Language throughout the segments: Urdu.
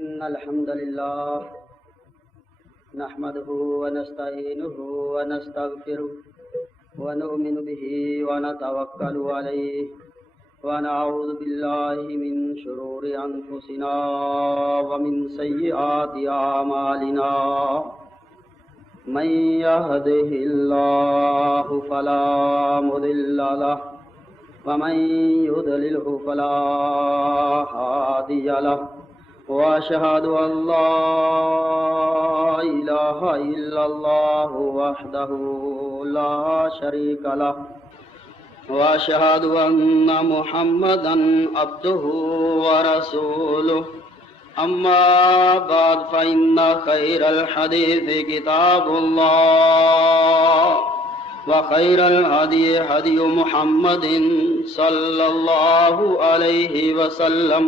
إن الحمد لله نحمده ونستعينه ونستغفره ونؤمن به ونتوكل عليه ونعوذ بالله من شرور أنفسنا ومن سيئات أعمالنا من يهده الله فلا مضل له ومن يضلله فلا هادي له وأشهد أن لا إله إلا الله وحده لا شريك له وأشهد أن محمدا عبده ورسوله أما بعد فإن خير الحديث كتاب الله وخير الهدي هدي محمد صلى الله عليه وسلم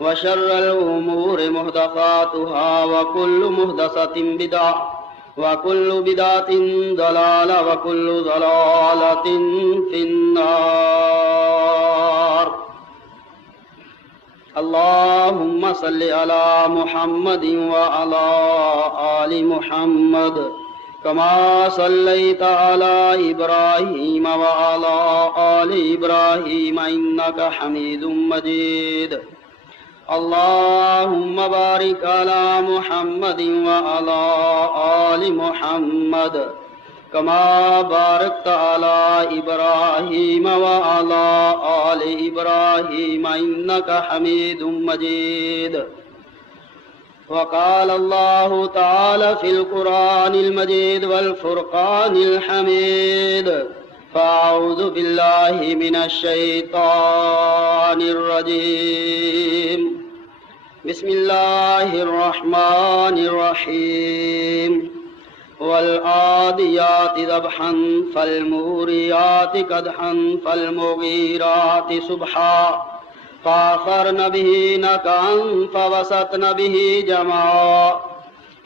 وشر الأمور محدثاتها وكل محدثة بدعة وكل بدعة ضلالة وكل ضلالة في النار. اللهم صل على محمد وعلى آل محمد كما صليت على إبراهيم وعلى آل إبراهيم إنك حميد مجيد. اللهم بارك على محمد وعلى آل محمد كما باركت على إبراهيم وعلى آل إبراهيم إنك حميد مجيد. وقال الله تعالى في القرآن المجيد والفرقان الحميد فأعوذ بالله من الشيطان الرجيم بسم الله الرحمن الرحيم والعاديات ذبحا فالموريات قدحا فالمغيرات صبحا فأثرن به نقعا فوسطن به جمعا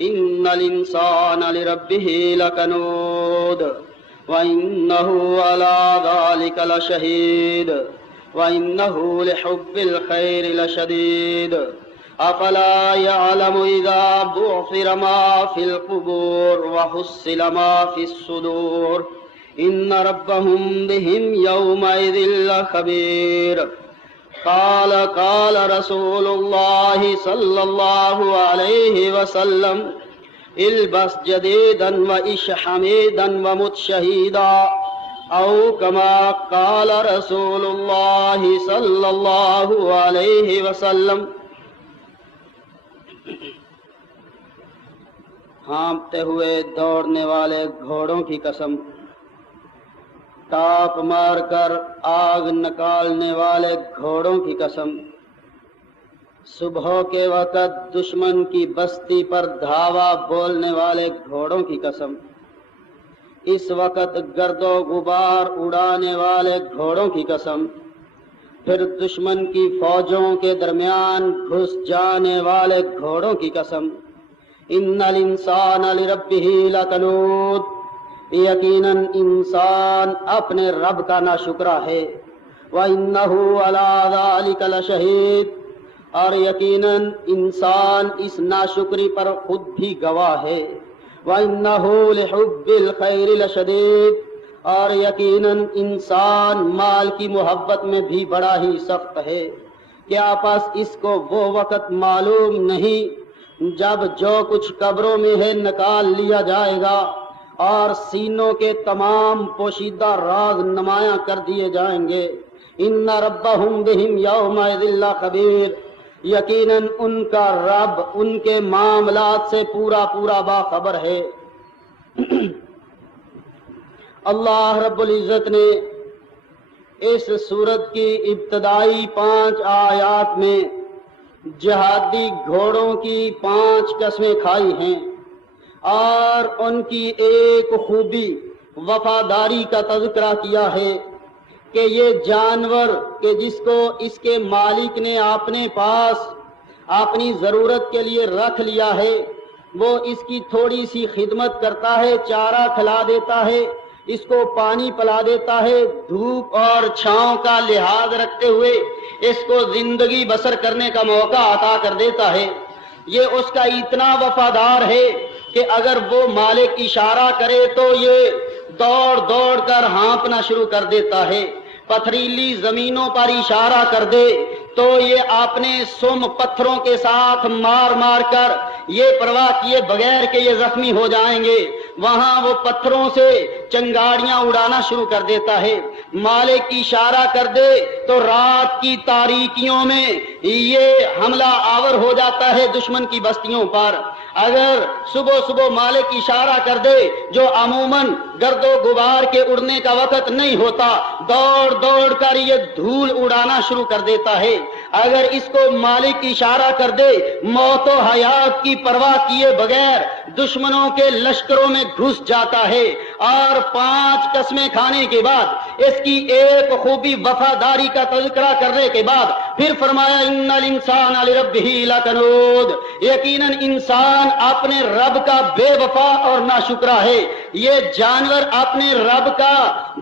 إن الإنسان لربه لكنود وإنه على ذلك لشهيد وإنه لحب الخير لشديد أفلا يعلم إذا بعثر ما في القبور وحصل ما في الصدور إن ربهم بهم يومئذ لخبير. قال رسول الله صلى الله عليه وسلم البس جديدا وإش حميدا ومت شهيدا أو كما قال رسول الله صلى الله عليه وسلم. ہانپتے ہوئے دوڑنے والے گھوڑوں کی قسم، ٹاپ مار کر آگ نکالنے والے گھوڑوں کی قسم، صبح کے وقت دشمن کی بستی پر دھاوا بولنے والے گھوڑوں کی قسم، اس وقت گرد و غبار اڑانے والے گھوڑوں کی قسم، پھر دشمن کی فوجوں کے درمیان گھس جانے والے گھوڑوں کی قسم. ان الانسان لربہ لکنود، یقیناً انسان اپنے رب کا ناشکرا ہے. وَإِنَّهُ عَلَى ذَلِكَ لَشَهِيدٌ، اور یقیناً انسان اس ناشکری پر خود بھی گواہ ہے. وَإِنَّهُ لِحُبِّ الْخَيْرِ لَشَدِيدٌ، اور یقیناً انسان مال کی محبت میں بھی بڑا ہی سخت ہے. کیا پس اس کو وہ وقت معلوم نہیں جب جو کچھ قبروں میں ہے نکال لیا جائے گا اور سینوں کے تمام پوشیدہ راز نمایاں کر دیے جائیں گے. ان ربہم بہم یومئذ لخبیر، یقیناً ان کا رب ان کے معاملات سے پورا باخبر ہے. اللہ رب العزت نے اس سورت کی ابتدائی 5 آیات میں جہادی گھوڑوں کی 5 قسمیں کھائی ہیں اور ان کی ایک خوبی وفاداری کا تذکرہ کیا ہے کہ یہ جانور کہ جس کو اس کے مالک نے اپنے پاس اپنی ضرورت کے لیے رکھ لیا ہے، وہ اس کی تھوڑی سی خدمت کرتا ہے، چارہ کھلا دیتا ہے، اس کو پانی پلا دیتا ہے، دھوپ اور چھاؤں کا لحاظ رکھتے ہوئے اس کو زندگی بسر کرنے کا موقع عطا کر دیتا ہے. یہ اس کا اتنا وفادار ہے کہ اگر وہ مالک اشارہ کرے تو یہ دوڑ دوڑ کر ہانپنا شروع کر دیتا ہے، پتھریلی زمینوں پر اشارہ کر دے تو یہ اپنے سم پتھروں کے ساتھ مار مار کر یہ پرواہ کیے بغیر کہ یہ زخمی ہو جائیں گے وہاں وہ پتھروں سے چنگاڑیاں اڑانا شروع کر دیتا ہے۔ مالک اشارہ کر دے تو رات کی تاریکیوں میں یہ حملہ آور ہو جاتا ہے دشمن کی بستیوں پر۔ اگر صبح صبح مالک اشارہ کر دے جو عموماً گرد و غبار کے اڑنے کا وقت نہیں ہوتا، دوڑ دوڑ کر یہ دھول اڑانا شروع کر دیتا ہے۔ اگر اس کو مالک اشارہ کر دے موت و حیات کی پرواہ کیے بغیر دشمنوں کے لشکروں میں گھس جاتا ہے، اور 5 قسمیں کھانے کے بعد اس کی ایک خوبی وفاداری کا تذکرہ کرنے کے بعد پھر فرمایا ان الانسان لربہ لکنود، یقیناً انسان اپنے رب کا بے وفا اور ناشکرا ہے۔ یہ جانور اپنے رب کا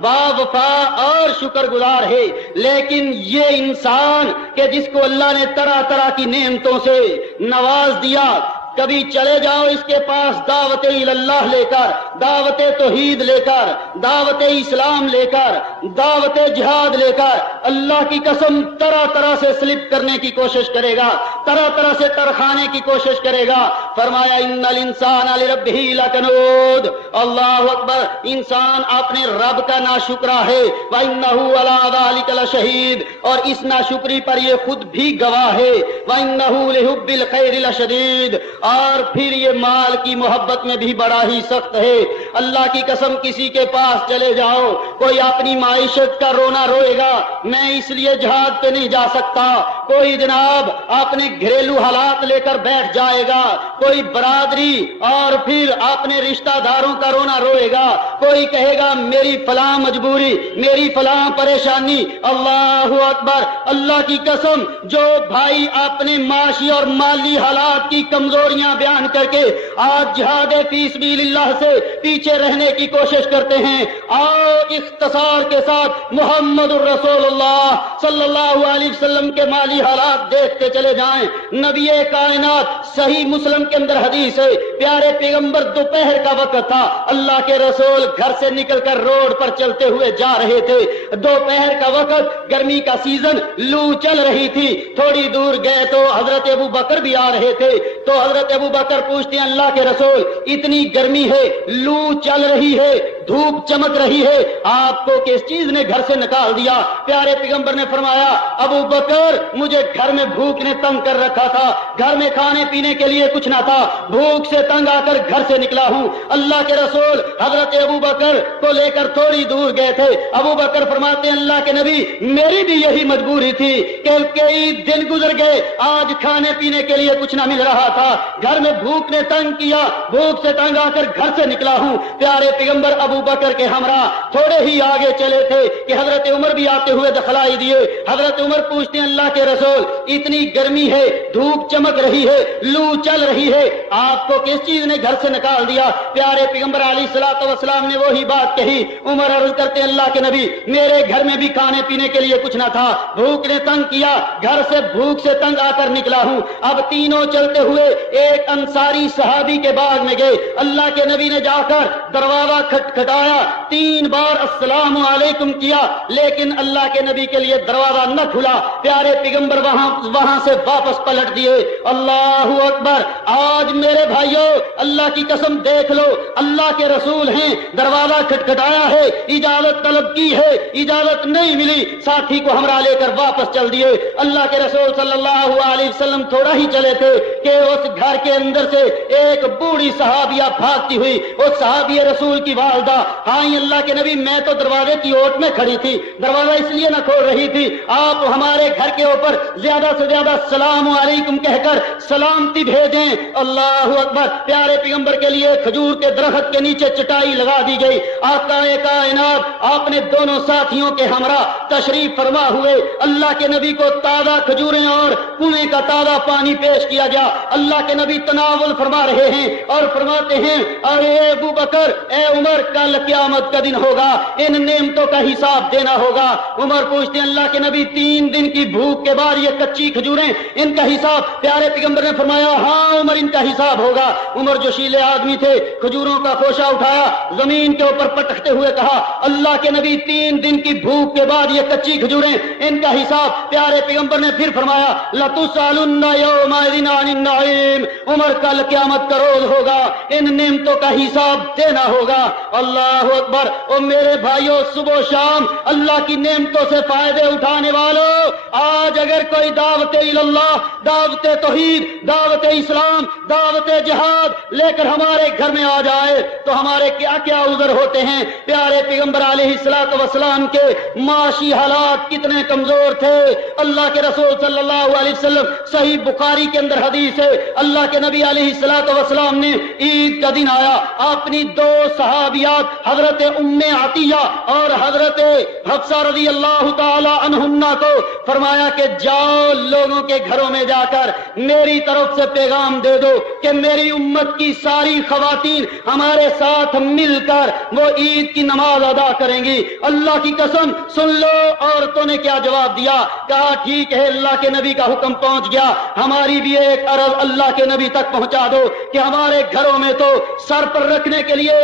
با وفا اور شکر گزار ہے، لیکن یہ انسان کہ جس کو اللہ نے طرح طرح کی نعمتوں سے نواز دیا، کبھی چلے جاؤ اس کے پاس دعوت اللہ لے کر، دعوت توحید لے کر، دعوت اسلام لے کر، دعوت جہاد لے کر، اللہ کی قسم طرح طرح سے سلپ کرنے کی کوشش کرے گا، طرح طرح سے ترخانے کی کوشش کرے گا۔ فرمایا ان الانسان لربہ لکنود، اللہ اکبر، انسان اپنے رب کا ناشکرا ہے، وانہ علی ذلک لشہید، اور اس ناشکری پر یہ خود بھی گواہ ہے، وانہ لحب الخیر لشدید، اور پھر یہ مال کی محبت میں بھی بڑا ہی سخت ہے۔ اللہ کی قسم کسی کے پاس چلے جاؤ، کوئی اپنی معیشت کا رونا روئے گا میں اس لیے جہاد پہ نہیں جا سکتا، کوئی جناب اپنے گھریلو حالات لے کر بیٹھ جائے گا، کوئی برادری اور پھر اپنے رشتہ داروں کا رونا روئے گا، کوئی کہے گا میری فلاں مجبوری، میری فلاں پریشانی۔ اللہ اکبر، اللہ کی قسم جو بھائی اپنے معاشی اور مالی حالات کی کمزوریاں بیان کر کے آج جہاد فی سبیل اللہ سے پیچھے رہنے کی کوشش کرتے ہیں، آؤ اختصار کے ساتھ محمد الرسول اللہ صلی اللہ علیہ وسلم کے مالی حالات دیکھتے چلے جائیں۔ نبی کائنات صحیح مسلم کے اندر حدیث ہے، پیارے پیغمبر دوپہر کا وقت تھا، اللہ کے رسول گھر سے نکل کر روڈ پر چلتے ہوئے جا رہے تھے، دوپہر کا وقت، گرمی کا سیزن، لو چل رہی تھی، تھوڑی دور گئے تو حضرت ابو بکر بھی آ رہے تھے، تو حضرت ابو بکر پوچھتے ہیں اللہ کے رسول اتنی گرمی ہے، لو چل رہی ہے، دھوپ چمک رہی ہے، آپ کو کس چیز نے گھر سے نکال دیا؟ پیارے پیغمبر نے فرمایا ابو بکر مجھے گھر میں بھوک نے تنگ کر رکھا تھا، گھر میں کھانے پینے کے لیے کچھ نہ تھا، بھوک سے تنگ آ کر گھر سے نکلا ہوں۔ اللہ کے رسول حضرت ابو بکر کو لے کر تھوڑی دور گئے تھے، ابو بکر فرماتے ہیں اللہ کے نبی میری بھی یہی مجبوری تھی کہ کئی دن گزر گئے، آج کھانے پینے کے لیے کچھ نہ مل رہا تھا، گھر میں بھوک نے تنگ کیا، بھوک سے تنگ آ کر گھر سے نکلا ہوں۔ پیارے پیغمبر ابو بکر کے ہمراہ تھوڑے ہی آگے چلے تھے کہ حضرت عمر بھی آتے ہوئے دکھلائی دیے، حضرت عمر پوچھتے ہیں اللہ کے رسول اتنی گرمی ہے، دھوپ چمک رہی ہے، لو چل رہی ہے، آپ کو کس چیز نے گھر سے نکال دیا؟ پیارے پیغمبر علیہ الصلوۃ والسلام نے وہی بات کہی۔ عمر عرض کرتے ہیں اللہ کے نبی میرے گھر میں بھی کھانے پینے کے لیے کچھ نہ تھا، بھوک نے تنگ کیا، گھر سے بھوک سے تنگ آ کر نکلا ہوں۔ اب تینوں چلتے ہوئے ایک انصاری صحابی کے باغ میں گئے، اللہ کے نبی نے جا کر دروازہ کھٹکھٹایا، 3 بار السلام علیکم کیا، لیکن اللہ کے نبی کے لیے دروازہ نہ کھلا۔ پیارے پیغمبر وہاں سے واپس پلٹ دیے۔ اللہ اکبر، آج میرے بھائیوں اللہ کی قسم دیکھ لو، اللہ کے رسول ہیں، دروازہ کھٹکھٹایا ہے، اجازت طلب کی ہے، اجازت نہیں ملی، ساتھی کو ہمراہ لے کر واپس چل دیے۔ اللہ کے رسول صلی اللہ علیہ وسلم تھوڑا ہی چلے تھے کہ اس گھر کے اندر سے ایک بوڑھی صحابیہ بھاگتی ہوئی، اس صحابی رسول کی والدہ، ہاں اللہ کے نبی میں تو دروازے کی اوٹ میں کھڑی تھی، دروازہ اس لیے نہ کھول رہی تھی، آپ ہمارے گھر کے اوپر زیادہ سے زیادہ السلام علیکم کہہ کر سلامتی بھیجیں۔ اللہ اکبر، پیارے پیغمبر کے لیے کھجور کے درخت کے نیچے چٹائی لگا دی گئی، آقا کائنات آپ نے دونوں ساتھیوں کے ہمراہ تشریف فرما ہوئے، اللہ کے نبی کو تازہ کھجوریں اور کنویں کا تازہ پانی پیش کیا گیا۔ اللہ کے نبی تناول فرما رہے ہیں اور فرماتے ہیں ارے ابو بکر، اے عمر، کل قیامت کا دن ہوگا، ان نعمتوں کا حساب دینا ہوگا۔ عمر پوچھتے ہیں اللہ کے نبی 3 دن کی بھوک کے بعد یہ کچی کھجوریں، ان کا حساب؟ پیارے پیغمبر نے فرمایا ہاں عمر، ان کا حساب ہوگا۔ عمر جو شیلے آدمی تھے، کھجوروں کا خوشہ اٹھایا، زمین کے اوپر پٹکتے ہوئے کہا اللہ کے نبی 3 دن کی بھوک کے بعد یہ کچی کھجوریں، ان کا حساب؟ پیارے پیغمبر نے پھر فرمایا لَتُسْأَلُنَّ يَوْمَئِذٍ عَنِ النَّعِيمِ، عمر کل قیامت کا روز ہوگا، ان نعمتوں کا حساب دینا ہوگا۔ اللہ اکبر۔ اور میرے بھائیوں، صبح و شام اللہ کی نعمتوں سے فائدے اٹھانے والوں، آج اگر کوئی دعوت اللہ، دعوت توحید، دعوت اسلام، دعوت جہاد لے کر ہمارے گھر میں آ جائے تو ہمارے کیا کیا عذر ہوتے ہیں۔ پیارے پیغمبر علیہ الصلوۃ والسلام کے معاشی حالات کتنے کمزور تھے۔ اللہ کے رسول صلی اللہ علیہ وسلم، صحیح بخاری کے اندر حدیث ہے، اللہ کے نبی علیہ الصلوۃ والسلام نے عید کا دن آیا، اپنی 2 صحابیات حضرت ام عطیہ اور حضرت حفصہ رضی اللہ تعالی عنہما کو فرمایا کہ جاؤ لوگوں کے گھروں میں جا کر میری طرف سے پیغام دے دو کہ میری امت کی ساری خواتین ہمارے ساتھ مل کر وہ عید کی نماز ادا کریں گی۔ اللہ کی قسم سن لو عورتوں نے کیا جواب دیا، کہا ٹھیک ہے، اللہ کے نبی کا حکم پہنچ گیا، ہماری بھی ایک عرض اللہ کے نبی تک پہنچا دو کہ ہمارے گھروں میں تو سر پر رکھنے کے لیے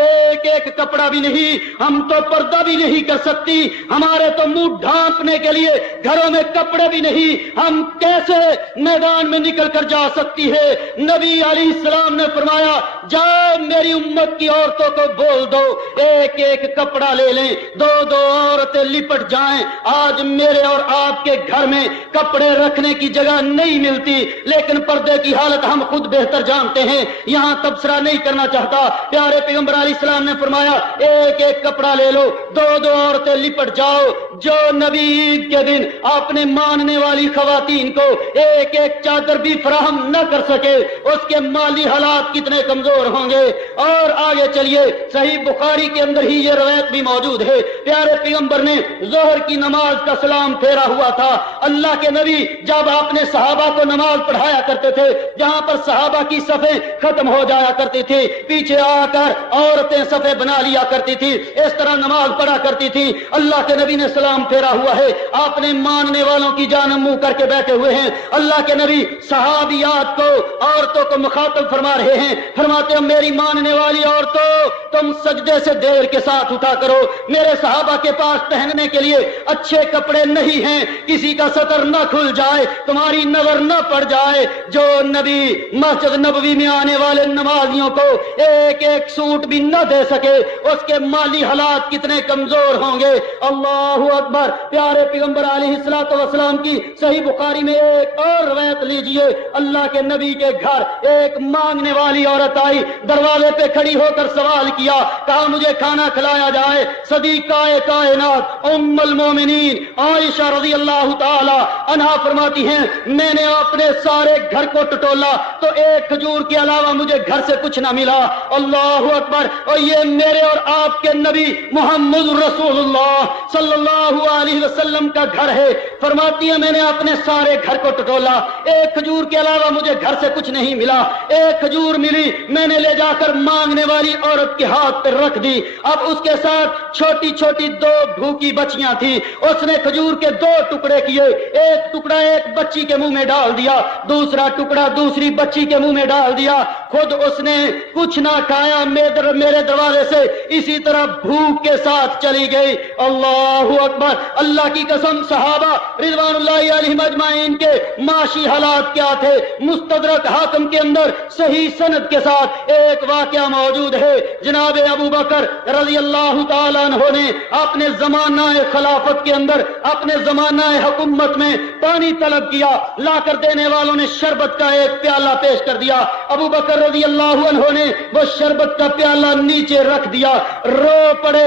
ایک کپڑا بھی نہیں، ہم تو پردہ بھی نہیں کر سکتی، ہمارے تو منہ ڈھانپنے کے لیے گھروں میں کپڑے بھی نہیں، ہم کیسے میدان میں نکل کر جا سکتی ہے؟ نبی علیہ السلام نے فرمایا جاؤ میری امت کی عورتوں کو بول دو ایک ایک کپڑا لے لیں، 2 عورتیں لپٹ جائیں۔ آج میرے اور آپ کے گھر میں کپڑے رکھنے کی جگہ نہیں ملتی، لیکن پردے کی حالت ہم خود بہتر جانتے ہیں، یہاں تبصرہ نہیں کرنا چاہتا۔ پیارے پیغمبر علیہ السلام نے فرمایا ایک ایک کپڑا لے لو، 2 عورتیں لپٹ جاؤ۔ جو نبی عید کے دن اپنے ماننے والی خواتین کو ایک ایک چادر بھی فراہم نہ کر سکے، اس کے مالی حالات کتنے کمزور ہوں گے۔ اور آگے چلیے، صحیح بخاری کے اندر ہی یہ روایت بھی موجود ہے، پیارے پیغمبر نے ظہر کی نماز کا سلام پھیرا ہوا تھا۔ اللہ کے نبی جب اپنے صحابہ کو نماز پڑھایا کرتے تھے، جہاں پر صحابہ کی صفیں ختم ہو جایا کرتی تھی، پیچھے آ کر عورتیں صفیں بنا لیا کرتی تھی، اس طرح نماز پڑھا کرتی تھی۔ اللہ کے نبی نے سلام پھیرا ہوا ہے، اپنے ماننے والوں کی جانب منہ کر کے بیٹھے ہوئے ہیں۔ اللہ کے نبی صحابیات کو، عورتوں کو مخاطب فرما رہے ہیں، فرماتے ہیں میری ماننے والی عورتوں، تم سجدے سے دیر کے ساتھ اٹھا کرو، میرے صحابہ کے پاس پہننے کے لیے اچھے کپڑے نہیں ہیں، کسی کا سطر نہ کھل جائے، تمہاری نظر نہ پڑ جائے۔ جو نبی مسجد نبوی میں آنے والے نمازیوں کو ایک ایک سوٹ بھی نہ دے سکے، اس کے مالی حالات کتنے کمزور ہوں گے۔ اللہ اکبر۔ پیارے پیغمبر علیہ الصلوۃ والسلام کی صحیح بخاری میں ایک اور روایت لیجئے، اللہ کے نبی کے گھر ایک مانگنے والی عورت آئی، دروازے پہ کھڑی ہو کر سوال کیا، کہا مجھے کھانا کھلایا جائے۔ صدیقہ کائنات ام المومنین عائشہ رضی اللہ تعالی عنہا فرماتی ہیں میں نے اپنے سارے گھر کو ٹٹولا تو ایک کھجور کے علاوہ مجھے گھر سے کچھ نہ ملا۔ اللہ اکبر۔ اور یہ میرے اور آپ کے نبی محمد رسول اللہ صلی اللہ علیہ وسلم کا گھر ہے، فرماتی ہے میں نے اپنے سارے گھر کو ٹٹولا، ایک کھجور کے علاوہ مجھے گھر سے کچھ نہیں ملا، ایک کھجور ملی میں نے لے جا کر مانگنے والی عورت کے ہاتھ پر رکھ دی۔ اب اس کے ساتھ چھوٹی چھوٹی 2 بھوکی بچیاں تھی، اس نے کھجور کے 2 ٹکڑے کیے، ایک ٹکڑا ایک بچی کے منہ میں ڈال دیا، دوسرا ٹکڑا دوسری بچی کے منہ میں ڈال دیا، خود اس نے کچھ نہ کھایا، میرے دروازے سے اسی طرح بھوک کے ساتھ چلی گئی۔ اللہ اکبر۔ اللہ کی قسم صحابہ رضوان اللہ علیہم اجمعین کے معاشی حالات کیا تھے۔ مستدرک حاکم کے اندر صحیح سند کے ساتھ ایک واقعہ موجود ہے، جناب ابو بکر رضی اللہ تعالیٰ عنہ نے اپنے زمانہ خلافت کے اندر، اپنے زمانہ حکومت میں پانی طلب کیا، لا کر دینے والوں نے شربت کا ایک پیالہ پیش کر دیا، ابو بکر رضی اللہ عنہ نے وہ شربت کا پیالہ نیچے رکھ دیا، رو پڑے،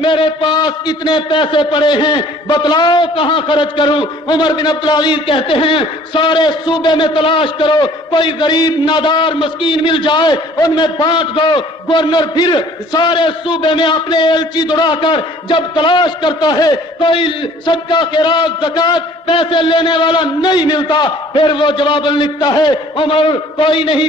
میرے پاس اتنے پیسے پڑے ہیں، بتلاؤ کہاں خرچ کروں؟ عمر بن عبدالعزیز کہتے ہیں سارے صوبے میں تلاش کرو، کوئی غریب نادار مسکین مل جائے ان میں بانٹ دو۔ گورنر پھر سارے صوبے میں اپنے ایلچی دوڑا کر جب تلاش کرتا ہے کوئی صدقہ خیرات زکات پیسے لینے والا نہیں ملتا، پھر وہ جواب لکھتا ہے عمر کوئی نہیں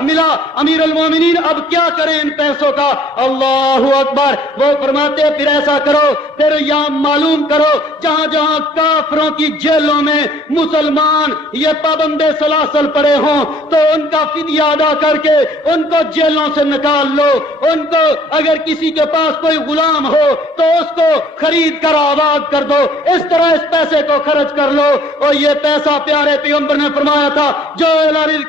ملا، امیر المومنین اب کیا کریں ان پیسوں کا؟ اللہ اکبر۔ وہ فرماتے پھر ایسا کرو، پھر یہاں معلوم کرو جہاں جہاں کافروں کی جیلوں میں مسلمان یہ پابند سلاسل پڑے ہوں تو ان کا فدیہ ادا کر کے ان کو جیلوں سے نکال لو، ان کو اگر کسی کے پاس کوئی غلام ہو تو اس کو خرید کر آباد کر دو، اس طرح اس پیسے کو خرچ کر لو۔ اور یہ پیسہ پیارے پیغمبر نے فرمایا تھا جو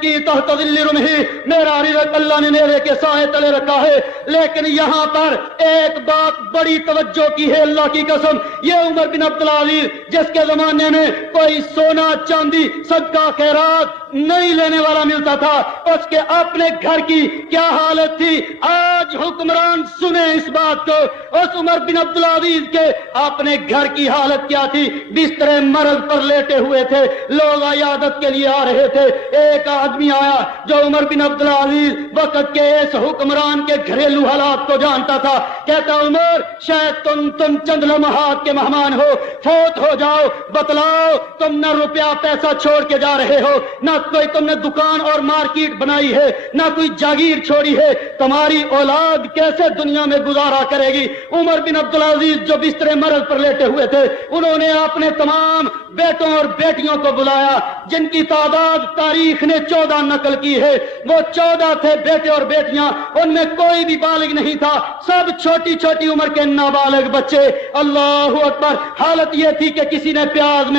کی تحت ظل رمح، میرا رزق اللہ نے میرے کے سائے تلے رکھا ہے۔ لیکن یہاں پر ایک بات بڑی توجہ کی ہے، اللہ کی قسم، یہ عمر بن عبدالعزیز جس کے زمانے میں کوئی سونا چاندی صدقہ خیرات نہیں لینے والا ملتا تھا، اس کے اپنے گھر کی کیا حالت تھی؟ آج حکمران سنیں اس بات کو، اس عمر بن عبدالعزیز کے اپنے گھر کی حالت کیا تھی؟ بستر مرض پر لیٹے ہوئے تھے، لوگ عیادت کے لیے آ رہے تھے، ایک آدمی آیا جو عمر بن عبدالعزیز وقت کے اس حکمران کے گھریلو حالات کو جانتا تھا، کہتا عمر شاید تم چند لمحات کے مہمان ہو، فوت ہو جاؤ، بتلاؤ تم نہ روپیہ پیسہ چھوڑ کے جا رہے ہو، نہ کوئی تم نے دکان اور مارکیٹ بنائی ہے، نہ کوئی جاگیر چھوڑی ہے، تمہاری اولاد کیسے دنیا میں گزارا کرے گی؟ عمر بن عبدالعزیز جو بستر مرض پر لیٹے ہوئے تھے انہوں نے اپنے تمام بیٹوں اور بیٹیوں کو بلایا جن کی تعداد تاریخ نے 14 نقل کی ہے، وہ 14 تھے بیٹے اور بیٹیاں، ان میں کوئی بھی بالغ نہیں تھا، سب چھوٹی چھوٹی عمر کے نابالغ بچے۔ اللہ اکبر۔ حالت یہ تھی کہ کسی نے پیاز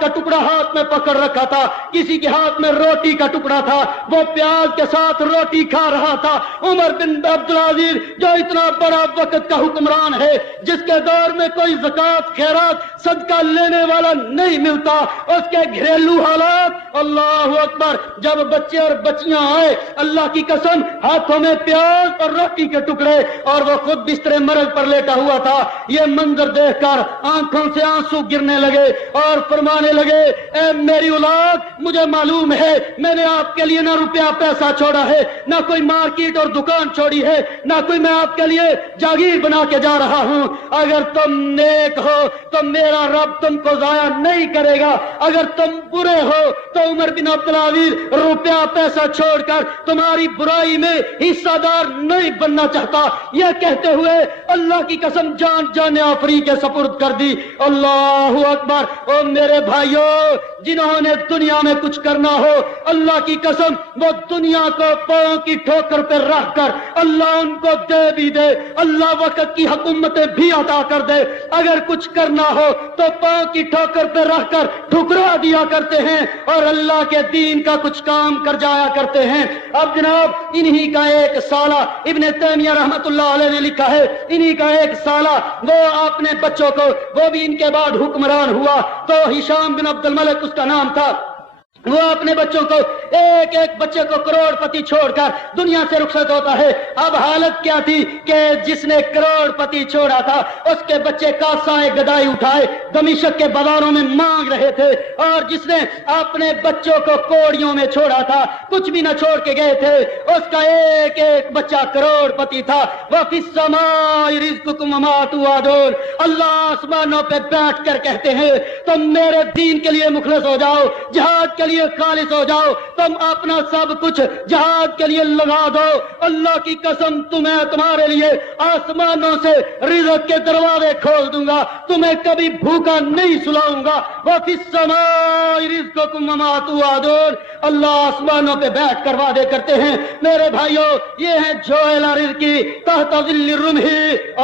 کا ٹکڑا ہاتھ میں پکڑ رکھا تھا، کسی کے ہاتھ میں روٹی کا ٹکڑا تھا، وہ پیاز کے ساتھ روٹی کھا رہا تھا۔ عمر بن عبدالعزیز جو اتنا بڑا وقت کا حکمران ہے، جس کے دور میں کوئی زکات خیرات صدقہ لینے والا نہیں ملتا، اس کے گھریلو حالات، اللہ اکبر، جب بچے اور بچیاں آئے اللہ کی قسم ہاتھوں میں پیاز اور روٹی کے ٹکڑے اور وہ خود بستر مرض پر لیٹا ہوا تھا، یہ منظر دیکھ کر آنکھوں سے آنسو گرنے لگے اور فرمانے لگے اے میری اولاد، مجھے معلوم ہے میں نے آپ کے لیے نہ روپیہ پیسہ چھوڑا ہے، نہ کوئی مارکیٹ اور دکان چھوڑی ہے، نہ کوئی میں آپ کے لیے جاگیر بنا کے جا رہا ہوں، اگر تم نیک ہو تو میرا رب تم کو ضائع نہیں کرے گا، اگر تم برے ہو تو عمر بن عبدالعزیز روپیہ پیسہ چھوڑ کر تمہاری برائی میں حصہ دار نہیں بننا چاہتا۔ یہ کہتے ہوئے اللہ کی قسم جان آفری کے سپرد کر دی۔ اللہ اکبر۔ او میرے بھائیوں، جنہوں نے دنیا میں کچھ کرنا ہو اللہ کی قسم وہ دنیا کو پاؤں کی ٹھوکر پہ رکھ کر اللہ ان کو دے بھی دے، اللہ وقت کی حکومتیں بھی عطا کر دے، اگر کچھ کرنا ہو تو پاؤں کی ٹھوکر پہ رکھ کر ٹھکرا دیا کرتے ہیں اور اللہ کے دین کا کچھ کام کر جایا کرتے ہیں۔ اب جناب انہی کا ایک سالہ ابن تیمیہ رحمت اللہ علیہ نے لکھا ہے، انہی کا ایک سالہ وہ اپنے بچوں کو، وہ بھی ان کے بعد حکمران ہوا تو ہشام بن عبد الملک اس کا نام تھا، وہ اپنے بچوں کو ایک ایک بچے کو کروڑ پتی چھوڑ کر دنیا سے رخصت ہوتا ہے۔ اب حالت کیا تھی کہ جس نے کروڑ پتی چھوڑا تھا اس کے بچے کاسائے گدائی اٹھائے دمشق کے بازاروں میں مانگ رہے تھے، اور جس نے اپنے بچوں کو کوڑیوں میں چھوڑا تھا، کچھ بھی نہ چھوڑ کے گئے تھے، اس کا ایک ایک بچہ کروڑ پتی تھا۔ وَفِي السَّمَاءِ رِزْقُكُمْ وَمَا تُوعَدُونَ۔ اللہ آسمانوں پہ بیٹھ کر کہتے ہیں تم میرے دین کے لیے مخلص ہو جاؤ، جہاد کے لیے خالص ہو جاؤ، تم اپنا سب کچھ جہاد کے لیے لگا دو، اللہ کی قسم تمہارے لیے آسمانوں سے رزق کے دروازے کھول دوں گا، تمہیں کبھی بھوکا نہیں سلاؤں گا۔ وَفِي السَّمَاءِ رِزْقُكُمْ وَمَا تُوعَدُونَ۔ اللہ آسمانوں پہ بیٹھ کر وعدے کرتے ہیں۔ میرے بھائیوں، یہ ہے جوئل رزقی تحت ظل الرمح۔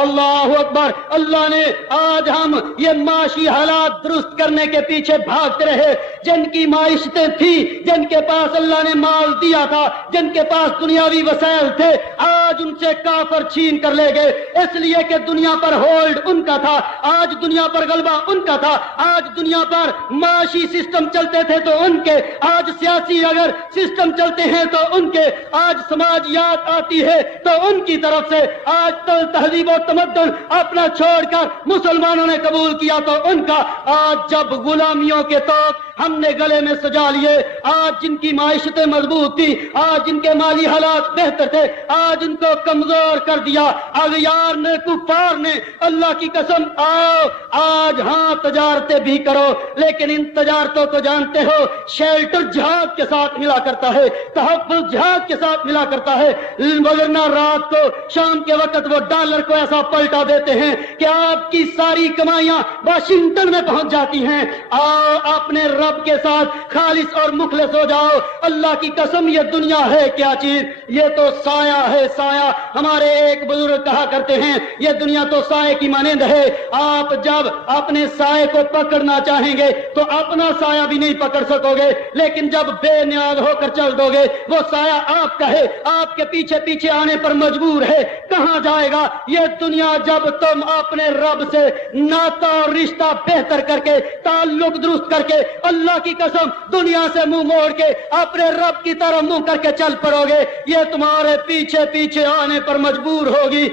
اللہ اکبر۔ اللہ نے آج ہم یہ معاشی حالات درست کرنے کے پیچھے بھاگتے رہے، جن کی معیشتیں تھی، جن کے پاس پاس اللہ نے مال دیا تھا، جن کے پاس دنیاوی وسائل تھے، آج ان سے کافر چھین کر لے گئے، اس لیے کہ دنیا پر ہولڈ ان کا تھا، آج دنیا پر غلبہ ان کا تھا، آج دنیا پر معاشی سسٹم چلتے تھے تو ان کے، آج سیاسی اگر سسٹم چلتے ہیں تو ان کے، آج سماجیات آتی ہے تو ان کی طرف سے، آج تہذیب و تمدن اپنا چھوڑ کر مسلمانوں نے قبول کیا تو ان کا، آج جب غلامیوں کے توق ہم نے گلے میں سجا لیے، آج جن کی معیشتیں مضبوط تھی، آج جن کے مالی حالات بہتر تھے، آج ان کو کمزور کر دیا اغیار نے، کفار نے۔ اللہ کی قسم، آؤ آج ہاں تجارتیں بھی کرو، لیکن ان تجارتوں کو جانتے ہو شیلٹر جہاد کے ساتھ ملا کرتا ہے، تحفظ جہاد کے ساتھ ملا کرتا ہے، وگرنہ رات کو شام کے وقت وہ ڈالر کو ایسا پلٹا دیتے ہیں کہ آپ کی ساری کمائیاں واشنگٹن میں پہنچ جاتی ہیں۔ آؤ اپنے رب کے ساتھ خالص اور مخلص ہو جاؤ۔ اللہ کی قسم، یہ دنیا ہے کیا چیز؟ یہ تو سایہ ہے، سایہ۔ ہمارے ایک بزرگ کہا کرتے ہیں یہ دنیا تو سائے کی مانند ہے، آپ جب اپنے سائے کو پکڑنا چاہیں گے تو اپنا سایہ بھی نہیں پکڑ سکو گے، لیکن جب بے نیاز ہو کر چل دو گے وہ سایہ آپ کا ہے، آپ کے پیچھے پیچھے آنے پر مجبور ہے، کہاں جائے گا؟ یہ دنیا جب تم اپنے رب سے ناتا اور رشتہ بہتر کر کے، تعلق درست کر کے، اللہ کی قسم دنیا سے منہ موڑ کے اپنے رب کی طرف منہ کر کے چل پڑو گے، یہ تمہارے پیچھے پیچھے آنے پر مجبور ہوگی۔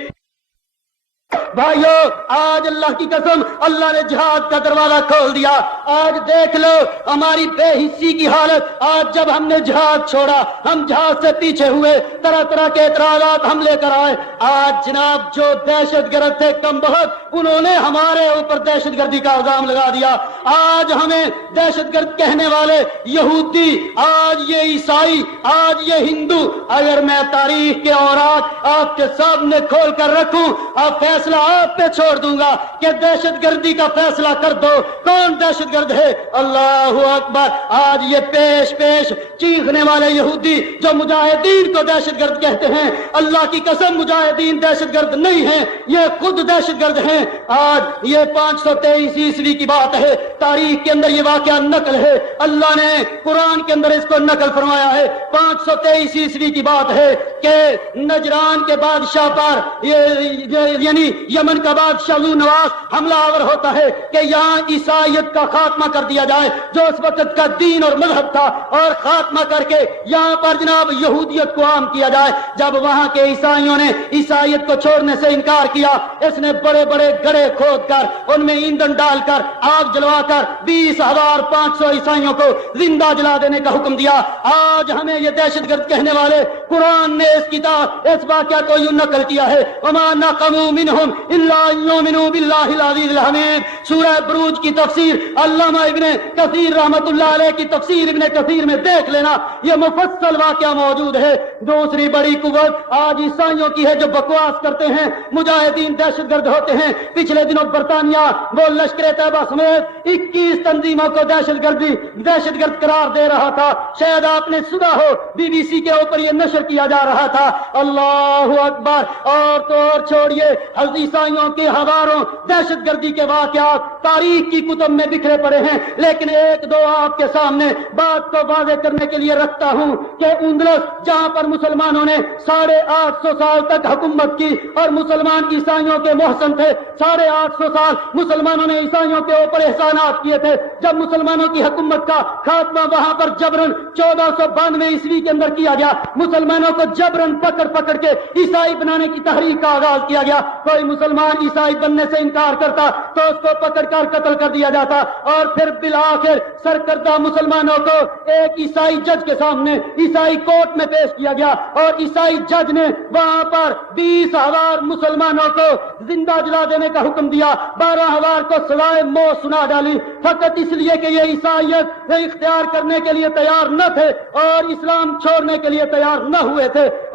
بھائیو، آج اللہ کی قسم اللہ نے جہاد کا دروازہ کھول دیا۔ آج دیکھ لو ہماری بے حسی کی حالت، آج جب ہم نے جہاد چھوڑا، ہم جہاد سے پیچھے ہوئے، طرح طرح کے اعتراضات ہم لے کر آئے، آج جناب جو دہشت گرد تھے کم بہت، انہوں نے ہمارے اوپر دہشت گردی کا الزام لگا دیا۔ آج ہمیں دہشت گرد کہنے والے یہودی، آج یہ عیسائی، آج یہ ہندو، اگر میں تاریخ کے اوراق آپ کے سامنے کھول کر رکھوں، آپ فیصلہ آپ پہ چھوڑ دوں گا کہ دہشت گردی کا فیصلہ کر دو، کون دہشت گرد ہے؟ اللہ اکبر۔ آج یہ پیش پیش چیخنے والے یہودی جو مجاہدین کو دہشت گرد کہتے ہیں، اللہ کی قسم مجاہدین دہشت گرد نہیں ہیں، یہ خود دہشت گرد ہیں۔ آج یہ 523 عیسوی کی بات ہے، تاریخ کے اندر یہ واقعہ نقل ہے، اللہ نے قرآن کے اندر اس کو نقل فرمایا ہے۔ 523 عیسوی کی بات ہے کہ نجران کے بادشاہ پر یعنی یمن کا بادشاہ ذو نواس حملہ آور ہوتا ہے کہ یہاں عیسائیت کا خاتمہ کر دیا جائے، جو اس وقت کا دین اور مذہب تھا، اور خاتمہ کر کے یہاں پر جناب یہودیت کو عام کیا جائے۔ جب وہاں کے عیسائیوں نے عیسائیت کو چھوڑنے سے انکار کیا، اس نے بڑے بڑے گڑھے کھود کر ان میں ایندھن ڈال کر آگ جلوا کر 20,500 عیسائیوں کو زندہ جلا دینے کا حکم دیا۔ آج ہمیں یہ دہشت گرد کہنے والے، قرآن نے اس کتاب اس واقعہ کو یوں نقل کیا ہے، وما نقموا منہم الا ان یؤمنوا باللہ العزیز الحمید۔ سورہ بروج کی تفسیر علامہ ابن کثیر رحمۃ اللہ علیہ کی تفسیر ابن کثیر میں دیکھ لینا، یہ مفصل واقعہ موجود ہے۔ دوسری بڑی قوت آج عیسائیوں کی ہے جو بکواس کرتے ہیں مجاہدین دہشت گرد ہوتے ہیں۔ پچھلے دنوں برطانیہ وہ لشکر طیبہ سمیت 21 تنظیموں کو دہشت گرد قرار دے رہا تھا، شاید آپ نے سنا ہو، BBC کے اوپر یہ نشر کیا جا رہا تھا۔ اللہ اکبر۔ اور تو اور چھوڑیے، عیسائیوں کے ہزاروں دہشت گردی کے واقعات تاریخ کی کتب میں بکھرے پڑے ہیں، لیکن ایک دو آپ کے سامنے بات کو واضح کرنے کے لیے رکھتا ہوں کہ اندلس جہاں پر مسلمانوں نے 850 سال تک حکومت کی اور مسلمان عیسائیوں کے محسن تھے، 850 سال مسلمانوں نے عیسائیوں کے اوپر احسانات کیے تھے۔ جب مسلمانوں کی حکومت کا خاتمہ وہاں پر جبرن 1492 عیسوی کے اندر کیا گیا، مسلمانوں کو جبرن پکڑ پکڑ کے عیسائی بنانے کی تحریک کا آغاز کیا گیا۔ کوئی مسلمان عیسائی بننے سے انکار کرتا تو اس کو پکڑ کر قتل کر دیا جاتا، اور پھر بالآخر سرکردہ مسلمانوں کو ایک عیسائی جج کے سامنے عیسائی کورٹ میں پیش کیا گیا، اور عیسائی جج نے وہاں پر 20,000 مسلمانوں کو زندہ جلا دینے کا حکم دیا، 12,000 کو سزائے موت سنا ڈالی، فقط اس لیے کہ یہ عیسائیت اختیار کرنے کے لیے تیار نہ تھے اور اسلام چھوڑنے کے لیے تیار نہ ہوئے تھے۔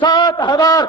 7,000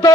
2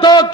2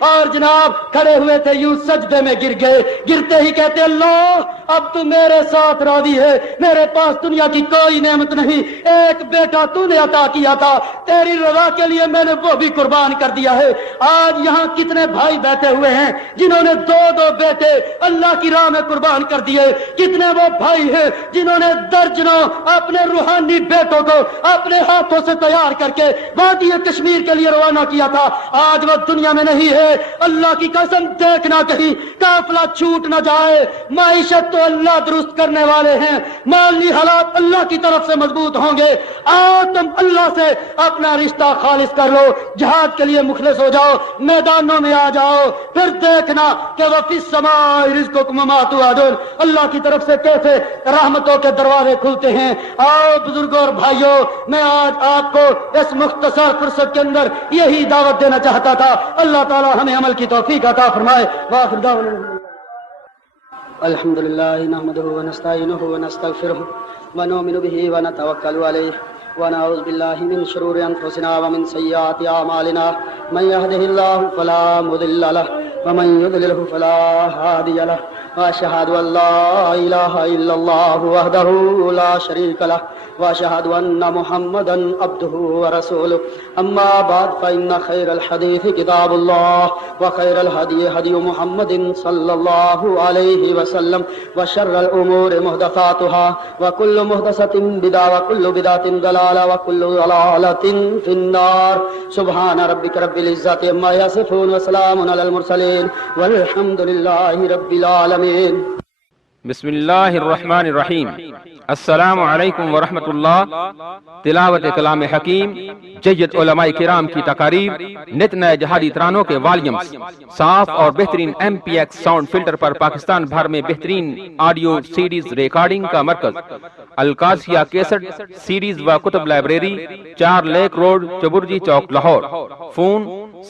اور جناب کھڑے ہوئے تھے یوں سجدے میں گر گئے. گرتے ہی کہتے اللہ اب تو میرے ساتھ راضی ہے, میرے پاس دنیا کی کوئی نعمت نہیں, ایک بیٹا تو نے عطا کیا تھا, تیری رضا کے لیے میں نے وہ بھی قربان کر دیا ہے. آج یہاں کتنے بھائی بیٹھے ہوئے ہیں جنہوں نے دو دو بیٹے اللہ کی راہ میں قربان کر دیے. کتنے وہ بھائی ہیں جنہوں نے درجنوں اپنے روحانی بیٹوں کو اپنے ہاتھوں سے تیار کر کے وادی کشمیر کے لیے روانہ کیا تھا. آج وہ دنیا میں نہیں ہے. اللہ کی قسم دیکھنا کہیں قافلہ چھوٹ نہ جائے. معیشت تو اللہ درست کرنے والے ہیں, مالی حالات اللہ کی طرف سے مضبوط ہوں گے. آج تم اللہ سے اپنا رشتہ خالص کر لو, جہاد کے لیے مخلص ہو جاؤ, میدانوں میں آ جاؤ, پھر دیکھنا کہ وہ فی السماء رزقکم وما توعدون, اللہ کی طرف سے کیسے رحمتوں کے دروازے کھلتے ہیں. آؤ بزرگوں اور بھائیوں, میں آج آپ کو اس مختصر فرصت کے اندر یہی دعوت دینا چاہتا تھا. اللہ تعالی ہمیں عمل کی توفیق عطا فرمائے. وآخر دعوانا الحمد للہ نحمدہ ونستعینہ ونستغفرہ ونؤمن بہ ونتوکل علیہ ونعوذ باللہ من شرور انفسنا ومن سیئات اعمالنا من یہدہ اللہ فلا مضل لہ ومن یضللہ فلا ہادی لہ واشہد ان لا الہ الا اللہ وحدہ لا شریک لہ واشہد ان محمدا عبدہ ورسولہ. اما بعد فإن خیر الحدیث کتاب اللہ وخیر الہدی ہدی محمد صلی اللہ علیہ وسلم وشر الامور محدثاتها وكل محدثة بدعة وكل بدعة ضلالة وكل ضلالة في النار. سبحان ربك رب العزة عما يصفون وسلام على المرسلين والحمد لله رب العالمين. بسم اللہ الرحمن الرحیم. السلام علیکم ورحمۃ اللہ. تلاوت کلام حکیم, جید علماء کرام کی تقاریر, نت نئے جہادی ترانوں کے والیومز, صاف اور بہترین MPX ساؤنڈ فلٹر پر پاکستان بھر میں بہترین آڈیو سیڈیز ریکارڈنگ کا مرکز, القادسیہ کیسٹ سیڈیز و کتب لائبریری, 4 لیک روڈ, چبرجی چوک, لاہور. فون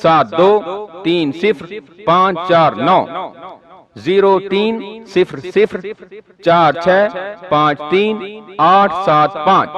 72305449 03004653 875.